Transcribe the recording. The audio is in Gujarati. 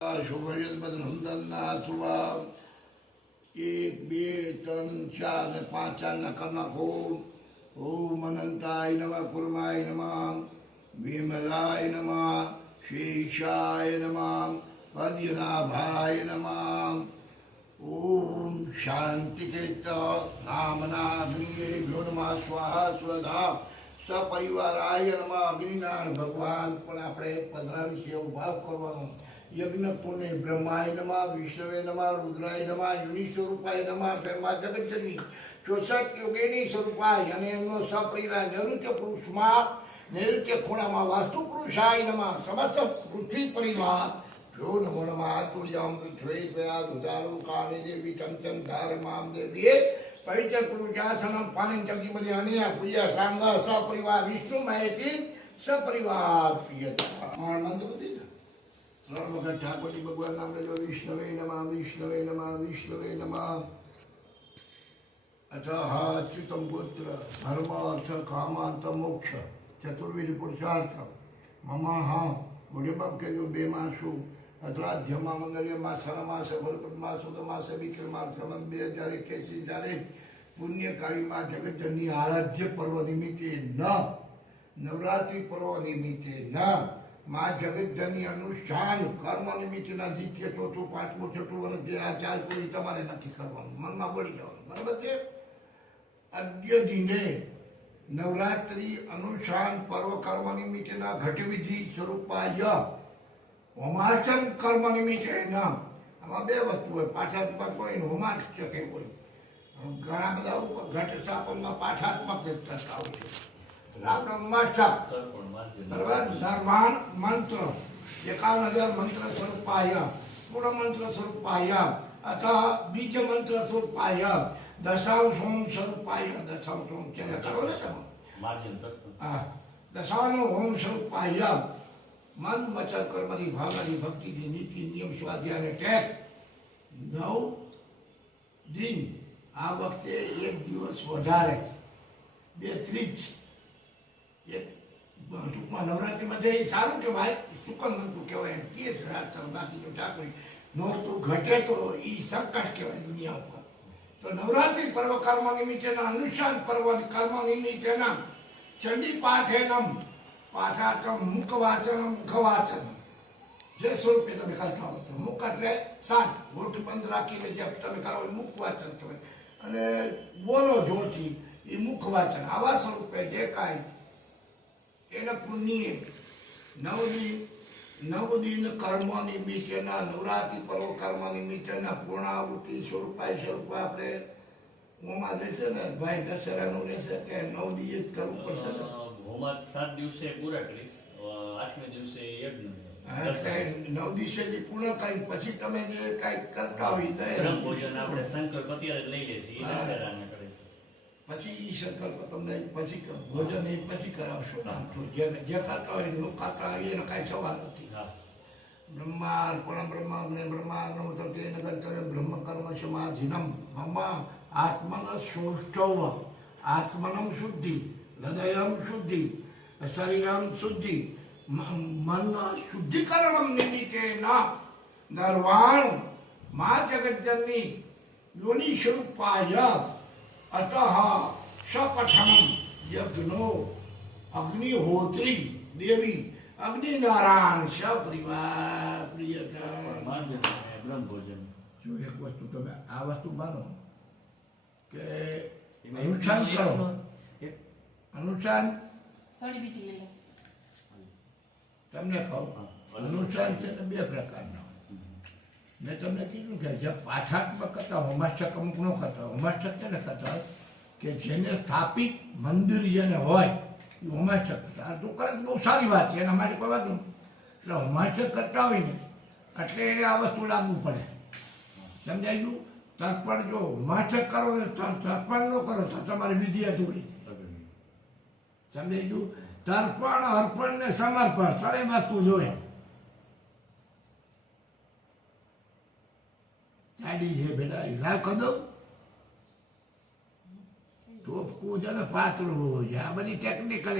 શોભયદ ભદ્રમદનના શુભા 1 2 3 4 ને 5 4 ના કર નાખો. ઓમ અનંતાય નમઃ કુર્માય નમઃ વિમલાય નમઃ શેષાય નમઃ પદ્યનાભાય નમઃ. ઓમ શાંતિ ચેત નામનાગ્નિએ ભ્યો નમઃ સ્વાહા સ્વધા સપરિવારાય નમઃ. અગ્નિનારાયણ ભગવાન પણ આપણે પધરાવી છે એવો ભાવ કરવાનો. યજ્ઞ પુણ્ય બ્રહ્માય નમઃ વિષ્ણવે નમઃ રુદ્રાય નમઃ યોનિ સ્વરૂપાય નમઃ પ્રેમા જગતજનની 64 યોગિની સ્વરૂપાય અને એમનો સપરિવાર નૈઋત્ય પુરુષમાં નૈઋત્ય ખૂણામાં વાસ્તુ પુરુષાય નમઃ. સમસ્ત પૃથ્વી પરિવાર જો નમો નમઃ. તુર્યામ પૃથ્વે પ્રયા રુદારુ કાની દેવી ચમચમ ધાર મામ દેવીએ પવિત્ર પુરુષાસનમ પાણી ચકી બધી અનેક પૂજા સાંગ સપરિવાર વિષ્ણુ મહેતી સપરિવાર પ્રિયતા મંત્ર બધી 3 વખત ઠાકોરજી ભગવાન નામ લેજો. વિષ્ણવે નમઃ વિષ્ણવે નમઃ વિષ્ણવે નમઃ. અથ અચ્યુતમ પુત્ર ધર્મ અર્થ કામાંત મોક્ષ ચતુર્વિધ પુરુષાર્થ મમ બોલે બાપ કહેજો 2 માસું અધરાધ્યમાં મંગલ્યમાં સણમાસ વરપદમાં સુદમાસ વિક્રમાર સંવત 2081 જ્યારે પુણ્યકાળીમાં જગતજનની આરાધ્ય પર્વ નિમિત્તે નવરાત્રિ પર્વ નિમિત્તે માં જગતજનની અનુષ્ઠાન કર્મ નિમિત્તના દ્વિતીય ચોથું પાંચમું છઠ્ઠું વર્ષ જે આ 4 કોઈ તમારે નક્કી કરવાનું, મનમાં પડી જવાનું. બરાબર છે. અદ્ય દિને નવરાત્રિ અનુષ્ઠાન પર્વ કર્મ નિમિત્તના ઘટવિધિ સ્વરૂપાય હોમાર્ચન કર્મ નિમિત્તે આમાં 2 વસ્તુ હોય. પાઠાત્મક હોય ને હોમાર્ચક હોય. ઘણા બધા ઉપર ઘટ સ્થાપનમાં પાઠાત્મક કરતા હોય છે. આપણે મસ્તક બરાબર ધર્માન મંત્ર 51,000 મંત્ર સ્વરૂપાય પૂર્ણ મંત્ર સ્વરૂપાય અથવા બીજ મંત્ર સ્વરૂપાય દશાંશોમ સ્વરૂપાય. દશાંશોમ કેને કરો ને તમે દશાનો હોમ સ્વરૂપાય મન વચન કર્મની ભાવનાની ભક્તિની નીતિ નિયમ સ્વાધ્યાય ટેક 9 દિન. આ વખતે 1 દિવસ વધારે 2 એક ટૂંકમાં નવરાત્રિમાં જે સારું કહેવાય સુકન નતું કહેવાય એમ કહે છે. બાકી તો ઠાકોર નોરતું ઘટે તો એ સંકટ કહેવાય દુનિયા ઉપર. તો નવરાત્રિ પર્વ કર્મ નિમિત્તેના અનુષ્ઠાન પર્વ કર્મ નિમિત્તેના ચંડી પાઠેનમ પાઠાટમ મુખવાચનમ મુખવાચન જે સ્વરૂપે તમે કરતા હો તો મુખ એટલે 7 ગોઠ બંધ રાખીને જે તમે કરો એ મુખવાચન કહેવાય અને બોલો જોરથી એ મુખવાચન. આવા સ્વરૂપે જે કાંઈ એના પુણ્ય 9 દિન કર્મ નિમિત્તેના નવરાત્રિ પર્વ કર્મ નિમિત્તેના પૂર્ણાવૃત્તિ સ્વરૂપા આપણે હોમાં રહેશે ને ભાઈ દશેરાનું રહેશે કે 9 દિવસ જ કરવું પડશે ને. હોમાં 7 દિવસે પૂરા કરીશ, 8મે દિવસે યજ્ઞ. 9 દિવસે જે પૂર્ણ કરી પછી તમે જે કાંઈ કરતા હોય બ્રહ્મ ભોજન આપણે સંકલ્પ અત્યારે લઈ લેશી દશેરાને કરે પછી ઈ સંકલ્પ તમને પછી ભોજન એ પછી કરાવશો ને. તો જે ખાતા હોય લોકો ખાતા હોય એનો કાંઈ સવાલ નથી. બ્રહ્માર્પણ બ્રહ્મને બ્રહ્માર્પણ નગર બ્રહ્મ કર્મ સમાધિનમ મમ આત્મન સૌષ્ઠવ આત્મનમ શુદ્ધિ હૃદયમ શુદ્ધિ શરીરમ શુદ્ધિ મન શુદ્ધિકરણમ નિમિત્તે નર્વાણ મા જગતજનની યોનિ સ્વરૂપાય અતઃ સપઠમ યજ્ઞો અગ્નિહોત્રી દેવી અગ્નિનારાયણ સપરિવાર પ્રિયતા. બ્રહ્મ ભોજન જો એક વસ્તુ તમે આ વસ્તુ માનો કે અનુષ્ઠાન કરો. અનુષ્ઠાન તમને કહું અનુષ્ઠાન છે ને 2 પ્રકારના. મેં તમને કીધું કે જે પાઠાત્મક કરતા હોમાષ્ટક અમુક ન કરતા. હોમાષ્ટક તેને કરતા કે જેને સ્થાપિત મંદિર જેને હોય એ હોમાષ્ટક કરતા. આ તો કરે બહુ સારી વાત છે, એના માટે કોઈ વાત નહીં. એટલે હોમાષ્ટક કરતા હોય ને એટલે એને આ વસ્તુ લાગવું પડે. સમજાય ગયું? તર્પણ જો હોમાષ્ટક કરો ને તર્પણ ન કરો તો તમારી વિધિ અધૂરી. સમજાય ગયું? તર્પણ અર્પણ ને સમર્પણ 3 વસ્તુ જોઈએ. ગાડી છે બેટા લાવ કરી દઉં ટોપકું છે ને પાતળું હોય છે. આ બધી ટેકનિકલ